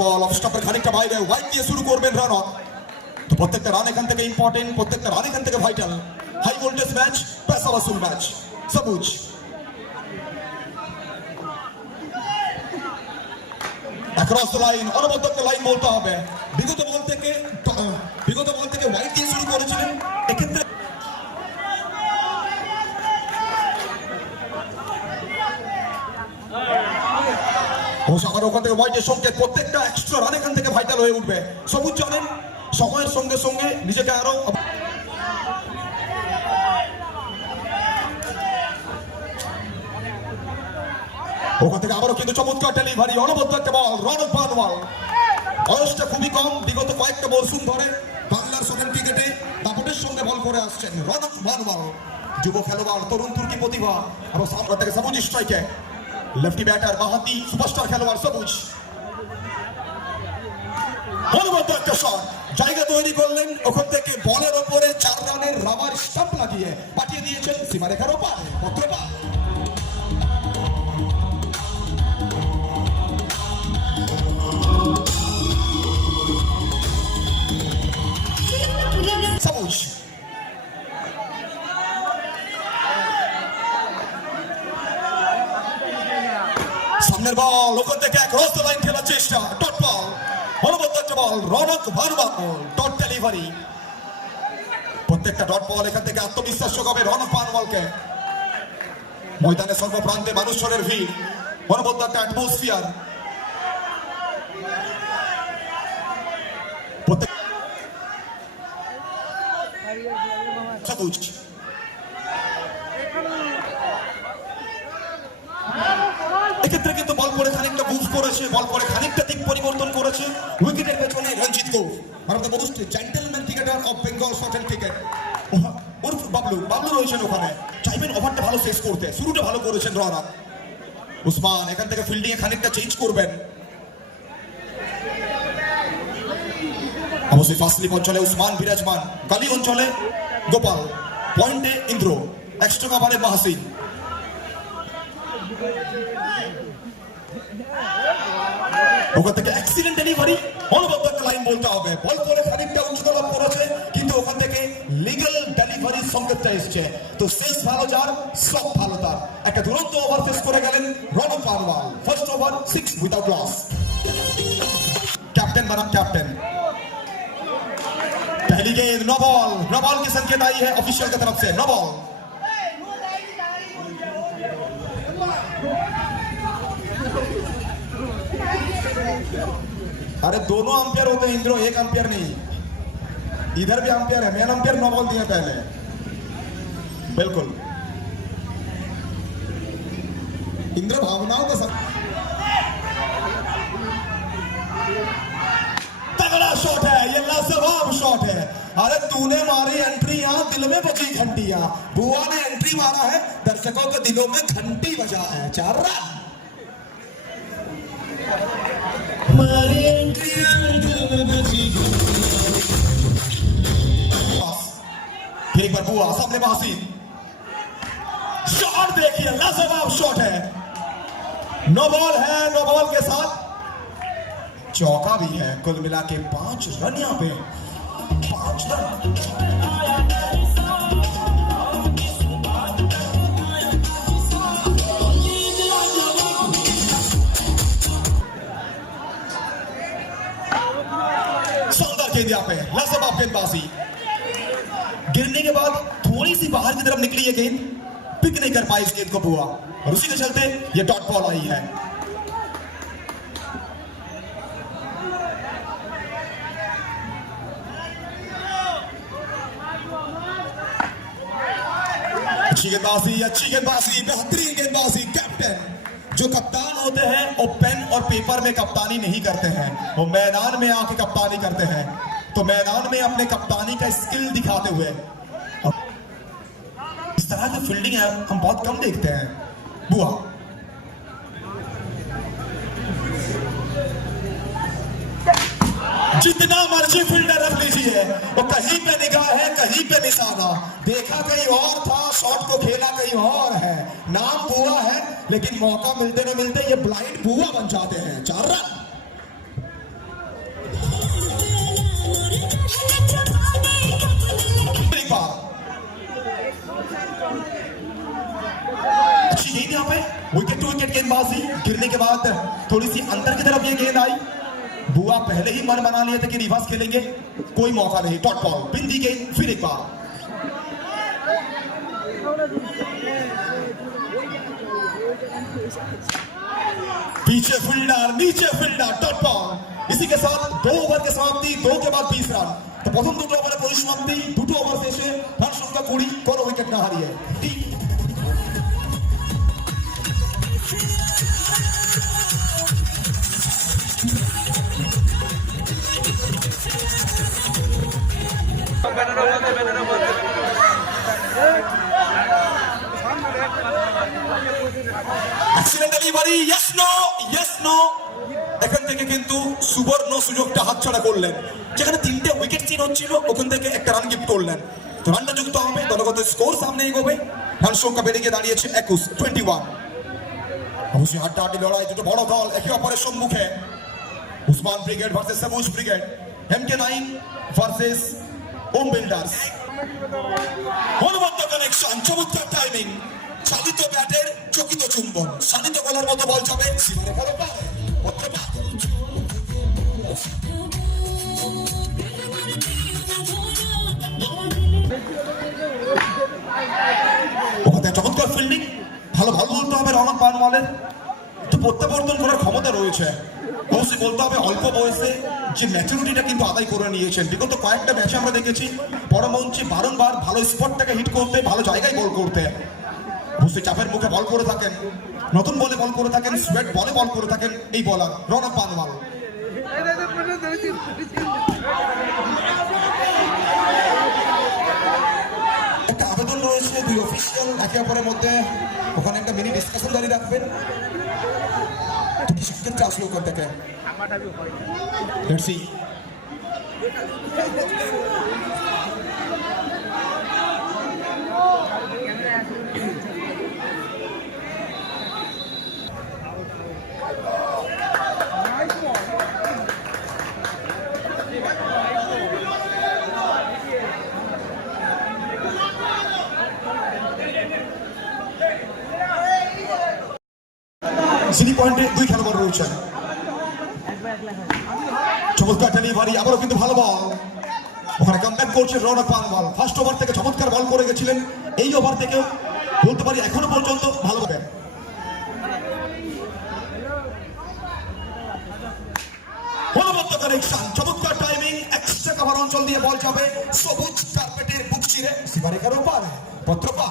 বল of স্টপের খানিকটা বাইরে wide দিয়ে শুরু করবেন রান অফ তো প্রত্যেকটা রান এখান থেকে ইম্পর্টেন্ট প্রত্যেকটা রান এখান থেকে ভাইটাল হাই ভোল্টেজ ম্যাচ পেশা বাসুল ম্যাচ সবুজ। অ্যাক্রস লাইন অনবদ্য একটা লাইন বলতে হবে। বিগত বল থেকে বিগত বল থেকে ওয়াইড দিয়ে শুরু করেছিলেন। এক্ষেত্রে আমার ওখান থেকে হোয়াইটের সংকেত প্রত্যেকটা এক্সট্রা রান এখান থেকে ভাইটাল হয়ে উঠবে। সবুজ জানেন সময়ের সঙ্গে সঙ্গে নিজেকে আরও ওখান থেকে আবারও কিন্তু চমৎকার ডেলিভারি অনবদ্য একটা বল রনক বানওয়াল বয়সটা খুবই কম, বিগত কয়েকটা মরশুম ধরে। বাংলার সোভেন ক্রিকেটে দাপটের সঙ্গে বল করে আসছেন রনক বানওয়াল যুব খেলোয়াড়, তরুণ তুর্কি প্রতিভা এবং সামনে থেকে সবুজ স্ট্রাইকে লেফটি ব্যাটার মাহাতি সুপারস্টার খেলোয়াড় সবুজ। অনবদ্য একটা শট জায়গা তৈরি করলেন ওখান থেকে বলের ওপরে চার রানের রাবার স্টাম্প লাগিয়ে পাঠিয়ে দিয়েছেন সীমারেখার ওপারে পত্রপা থেকে এক রস্ত লাইন খেলার চেষ্টা ডট বল অনবদ্য বল রনক ভানুয়া ডট ডেলিভারি প্রত্যেকটা ডট বল এখান থেকে আত্মবিশ্বাস যোগাবে রনক ভানুয়ালকে ময়দানের সর্বপ্রান্তে মানুষজনের ভিড় অনবদ্য একটা অ্যাটমসফিয়ার প্রত্যেক সবুজ এক্ষেত্রে কিন্তু বল করে খানিকটা মুভ করেছে বল করে খানিকটা দিক পরিবর্তন করেছে। উইকেটের পেছনে Ranjit Kaur the most gentleman cricketer of Bengal and cricket ওরফ Bablu Bablu রয়েছেন ওখানে। চাইবেন ওভারটা ভালো শেষ করতে, শুরুটা ভালো করেছেন রহরাত উসমান, এখান থেকে ফিল্ডিং এ খানিকটা চেঞ্জ করবেন। অবশ্যই ফার্স্ট লিপ অঞ্চলে উসমান, বিরাজমান। কালী অঞ্চলে গোপাল পয়েন্টে ইন্দ্র এক্সট্রা কাভারে মাহসিন। ওখান থেকে অ্যাক্সিডেন্ট ডেলিভারি অনবদ্য একটা লাইন বলতে হবে বল করে খানিকটা উচ্চতলা পড়েছে কিন্তু ওখান থেকে লিগ্যাল ডেলিভারির সংকেতটা এসছে তো শেষ ভালো যার সব ভালো তার একটা দুরন্ত ওভার শেষ করে গেলেন Ronak Parwal first over six without loss captain बनाम कैप्टन पहली गेंद नो बॉल नो बॉल की संकेत आई है ऑफिशियल की तरफ से नो बॉल अरे दोनों अंपायर होते हैं, इंद्रो, एक अंपायर नहीं। इधर भी अंपायर है मेन अंपायर नो बॉल दिया पहले। बिल्कुल। इंद्र, भावनाओं का सब तगड़ा शॉट है, ये लाजवाब शॉट है। अरे तूने मारी एंट्री यहाँ, दिल में बची घंटिया बुआ ने एंट्री मारा है, दर्शकों के दिलों में घंटी बजा है। चार เพลงบัดบัวซับเลบาสิช็อต देखिए, लाजवाब शॉट है। नो बॉल है, नो बॉल के साथ। चौका भी है, कुल मिला के पाँच रन पे। पाँच रन। पे गेंदबाजी गिरने के बाद थोड़ी सी बाहर की तरफ़ निकली ये गेंद। पिक नहीं कर पाई इस गेंद को बुआ। और उसी के चलते ये डॉट बॉल आई है। अच्छी गेंदबाजी अच्छी गेंदबाजी बेहतरीन गेंदबाजी कैप्टन जो कप्तान होते हैं, वो पेन और पेपर में कप्तानी नहीं करते हैं। वो मैदान में आके कप्तानी करते हैं। तो मैदान में अपने कप्तानी का स्किल दिखाते हुए। इस तरह की फील्डिंग है, हम बहुत कम देखते हैं। बुआ। जितना मर्ज़ी फील्डर रख लीजिए, वो कहीं पे निगाह है, कहीं पे निशाना। देखा कहीं और था शॉट को खेला कहीं और है। नाम बुआ है, लेकिन मौका मिलते न मिलते ये ब्लाइंड बुआ बन जाते हैं। चार रन। अच्छी गेंद यहाँ पे विकेट टू विकेट गेंदबाजी गिरने के बाद थोड़ी सी अंदर की तरफ ये गेंद आई बुआ पहले ही मन बना लिए थे कि रिवर्स खेलेंगे कोई मौका नहीं डॉट बॉल बिंदी गेंद फिर एक बार पीछे फील्डर नीचे फील्डर डॉट बॉल इसी के साथ दो ओवर के समाप्ति दो के बाद बीस रन তো প্রথম দুটো ওভারে পরিসমাপ্তি দুটো ওভার শেষে রান সংখ্যা কুড়ি কোনো উইকেট না হারিয়ে টিম এখান থেকে কিন্তু সুবর্ণ সুযোগটা হাতছাড়া করলেন। যেখানে তিনটে উইকেট চিন হচ্ছিল, ওখান থেকে একটা রান গিফট করলেন। রানটা যুক্ত হবে স্কোর সামনে এগোবে। রান বেড়ে গিয়ে একুশ টোয়েন্টি ওয়ান অবশ্যই হাড্ডাহাড্ডি লড়াই, দুটো বড় দল, একে অপরের সম্মুখে। Usman brigade versus সামুজ brigade M K nine versus Om builders অনুবদ্ধ connection চমৎকার টাইমিং চালিত ব্যাটের চকিত চুম্বন, চালিত বলার মতো বল যাবে। সীমারে বল বলতে হবে অল্প বয়সে যে ম্যাচুরিটিটা কিন্তু আদায় করে নিয়েছেন। বিগত কয়েকটা ম্যাচে আমরা দেখেছি পরমঞ্চে বারংবার ভালো স্পটটাকে হিট করতে, ভালো জায়গায় বল করতে। অবশ্যই চাপের মুখে বল করে থাকেন। নতুন বলে বল করে থাকেন সুয়েট বলে বল করে থাকেন এই বলার রনক পানওয়াল একটা আবেদন রয়েছে, দুই অফিসিয়াল একে অপরের মধ্যে ওখানে একটা মিনি ডিসকাশন দাঁড়িয়ে রাখবেন। তো কি সেক্ষেত্রে আসলো ওখান থেকে Let's পয়েন্টে দুই খেলোয়াড় রয়েছেন চমৎকার ডেলিভারি, আবারও কিন্তু ভালো বল। ওখানে কামব্যাক করছে রনক পানওয়াল। ফার্স্ট ওভার থেকে চমৎকার বল করে গেছিলেন। এই ওভার থেকেও বলতে পারি এখনও পর্যন্ত ভালো অনুবদ্ধ চমৎকার টাইমিং এক্সট্রা কভার অঞ্চল দিয়ে বল যাবে। সবুজ কার্পেটের বুক চিরে। সীমারেখার ওপার পত্র পা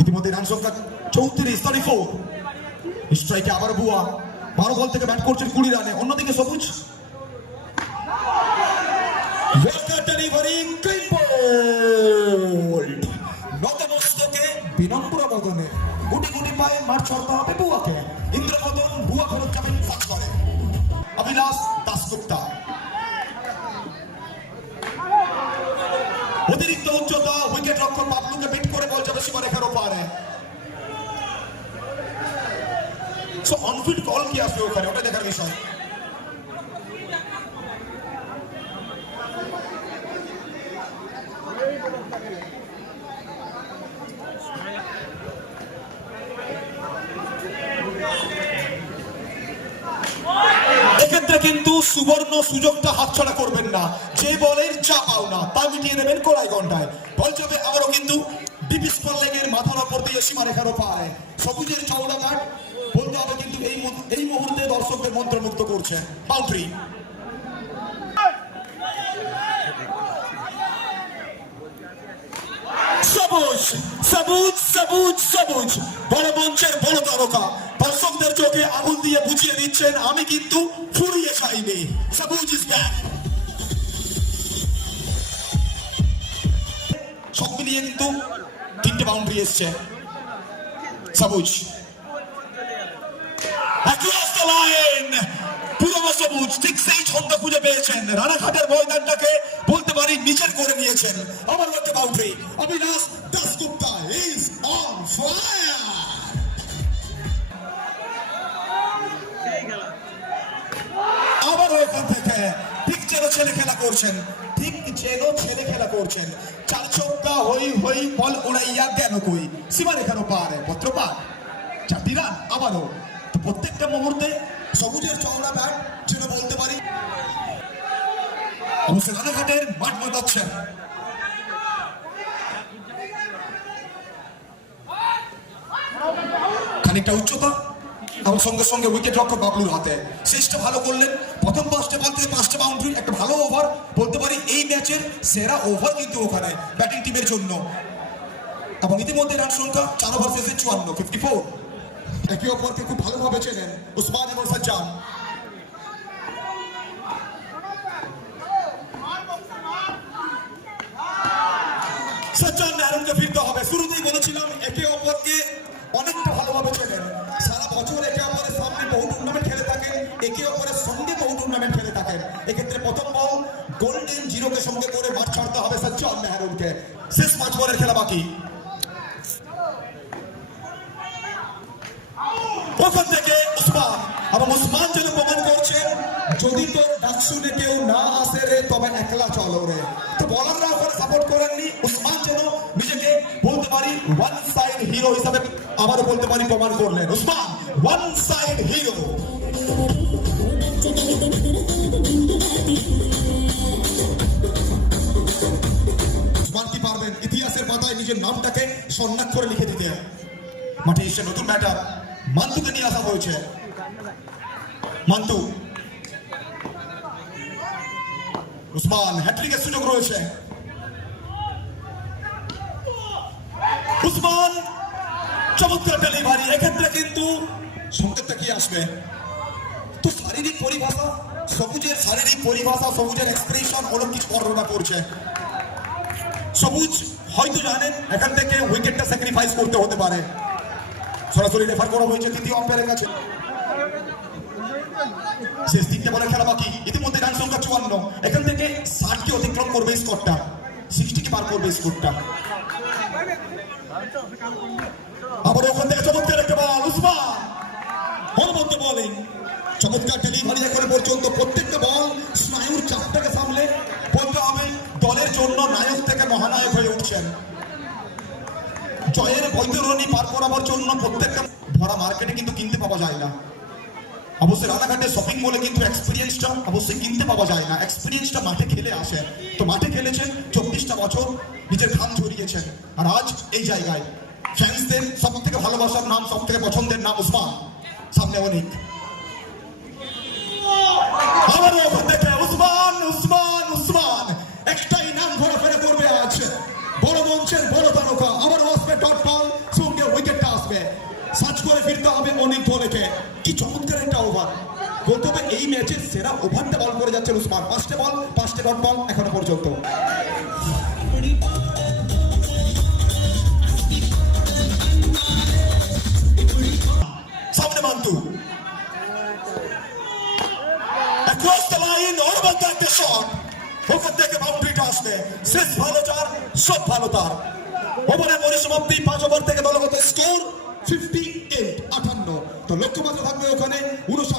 ইতিমধ্যে রান সংখ্যা চৌত্রিশ থার্টি ফোর স্ট্রাইকে আবার বুয়া বারো বল থেকে ব্যাট করছেন কুড়ি রানে। অন্যদিকে সবুজ। বিনম্র বদনে ইন্দ্রপদন বুয়া ফেরত যাবেন ফাঁস করে। অভিলাষ দাসগুপ্তা। অতিরিক্ত উচ্চতা উইকেট রক্ষক পাবলুকে বিট করে বল যাবে সীমারেখার ওপারে। সো অনফিট কল কি আসবে ওখানে? ওটা দেখার বিষয়। এক্ষেত্রে কিন্তু সুবর্ণ সুযোগটা হাতছাড়া করবেন না। যে বলের চা পাও না, তা মিটিয়ে নেবেন কড়াই ঘন্টায় বল যাবে আবারও কিন্তু এই মুহূর্তে দর্শকদের মন্ত্রমুগ্ধ করছে। বাউন্ডারি। সবুজ সবুজ সবুজ। বড় মঞ্চের বড় তারকা। দর্শকদের চোখে আগুন দিয়ে বুঝিয়ে দিচ্ছেন, আমি কিন্তু ফুরিয়ে যাইনি সবুজ ইজ ব্যাক সব মিলিয়ে কিন্তু তিনটে বাউন্ডারি এসছে। সবুজ। Across the line! পুরনো সবুজ, ঠিক সেই ছন্দ খুঁজে পেয়েছেন। রানাঘাটের ময়দানটাকে বলতে পারি নিচের করে নিয়েছেন। আমার মধ্যে boundary, Abinash Dasgupta is on fire এখান থেকে ঠিক যেন ছেলে খেলা করছেন, ঠিক যেন ছেলে খেলা করছেন। চার চক্কা হই হই, বল উড়াইয়া গেল কই? সীমা রেখানো পারে পত্র পার চারটি রান, আবারও। প্রত্যেকটা মুহূর্তে সবুজের চওড়া ব্যাট, যেন বলতে পারি। রানাঘাটের মাঠ মাতাচ্ছেন খানিকটা উচ্চতা এবং সঙ্গে সঙ্গে উইকেট রক্ষক বাবলুর হাতে। শেষটা ভালো করলেন। প্রথম পাঁচটা বল থেকে পাঁচটা বাউন্ডারি একটা ভালো ওভার বলতে পারি এই ম্যাচের সেরা ওভার কিন্তু ওখানে ব্যাটিং টিমের জন্য। এবং ইতিমধ্যে রান সংখ্যা চার ওভার শেষে চুয়ান্ন ফিফটি ফোর একে অপরকে খুব ভালোভাবে চেনেন উসমান এবং সাজ্জাম সজ্জান মেহরুমকে ফিরতে হবে। শুরুতেই বলেছিলাম একে অপরকে অনেকটা ভালোভাবে চেনেন। সারা বছর একে অপরের সামনে বহু টুর্নামেন্ট খেলে থাকেন, একে অপরের সঙ্গে বহু টুর্নামেন্ট খেলে থাকেন। এক্ষেত্রে প্রথম বল গোল্ডেন জিরোকে সঙ্গে করে মাঠ ছাড়তে হবে সজ্জান মেহরুমকে শেষ পাঁচ বলের খেলা বাকি। ওখান থেকে উসমান এবং উসমান যেন প্রমাণ করছেন যদি তোর ডাক শুনে কেউ না আসে রে, তবে একলা চলো রে। তো বলাররা ওখানে সাপোর্ট করেননি। উসমান যেন নিজেকে বলতে পারি ওয়ান সাইড হিরো হিসাবে আবারও বলতে পারি, প্রমাণ করলেন। উসমান ওয়ান সাইড হিরো পারবেন? ইতিহাসের পাতায় নিজের নামটাকে স্বর্ণাক্ষরে লিখে দিতে। মাঠে এসে নতুন ব্যাটার মান্তুকে নিয়ে আসা হয়েছে। মান্তু উসমান হ্যাট্রিকের সুযোগ রয়েছে। উসমান, চমৎকার ডেলিভারি এক্ষেত্রে কিন্তু সংকেতটা কি আসবে। তো শারীরিক পরিভাষা, সবুজের শারীরিক পরিভাষা, সবুজের এক্সপ্রেশন অনেক কিছু বর্ণনা করছে। সবুজ হয়তো জানেন, এখান থেকে উইকেটটা স্যাক্রিফাইস করতে হতে পারে। সরাসরি রেফার করা হয়েছে তৃতীয় আম্পায়ারের কাছে। শেষ তিনটে বলে খেলা বাকি। ইতিমধ্যে রান সংখ্যা চুয়ান্ন। এখান থেকে ষাটকে অতিক্রম করবে স্কোরটা সিক্সটিকে পার করবে স্কোরটা আবার ওখান থেকে চমৎকার একটা বল উসমান। হনুমন্ত বলিং চমৎকার ডেলিভারি এখন পর্যন্ত। প্রত্যেকটা বল স্নায়ুর চাপটাকে সামলে বলতে হবে। দলের জন্য নায়ক থেকে মহানায়ক হয়ে উঠছেন। জয়ের বৈতরণী পার করাবার জন্য প্রত্যেকটা ভরা মার্কেটে কিন্তু কিনতে পাওয়া যায় না। অবশ্যই রানাঘাটে শপিং মলে কিন্তু এক্সপিরিয়েন্সটা অবশ্যই কিনতে পাওয়া যায় না। এক্সপিরিয়েন্সটা মাঠে খেলে আসে। তো মাঠে খেলেছেন চব্বিশটা বছর, নিজের ঘাম ঝরিয়েছেন। আর আজ এই জায়গায় ফ্যান্সদের সব থেকে ভালোবাসার নাম সব থেকে পছন্দের নাম উসমান, সামনে অনেক। উসমান উসমান উসমান। একটাই নাম ঘোরাফেরা করবে আজ। বড় মঞ্চের বড় আসবে। সার্চ করে ফিরতে হবে অনেক বলেকে কি চমৎকার একটা ওভার বলতে হবে এই ম্যাচের সেরা ওভারটা বল করে যাচ্ছেন উসমান পাঁচটা বল পাঁচটা ডট বল এখনও পর্যন্ত। সামনে মান্তু অ্যাক্রস দ্য লাইন অরবন্ত একটা শট ওখান থেকে বাউন্ডারিটা আসবে। শেষ ভালো চার সব ভালো তার। ওভারের পরিসমাপ্তি, পাঁচ ওভার থেকে দলগত স্কোর ফিফটি এইট আটান্ন তো লক্ষ্যমাত্রা থাকবে ওখানে উনষাট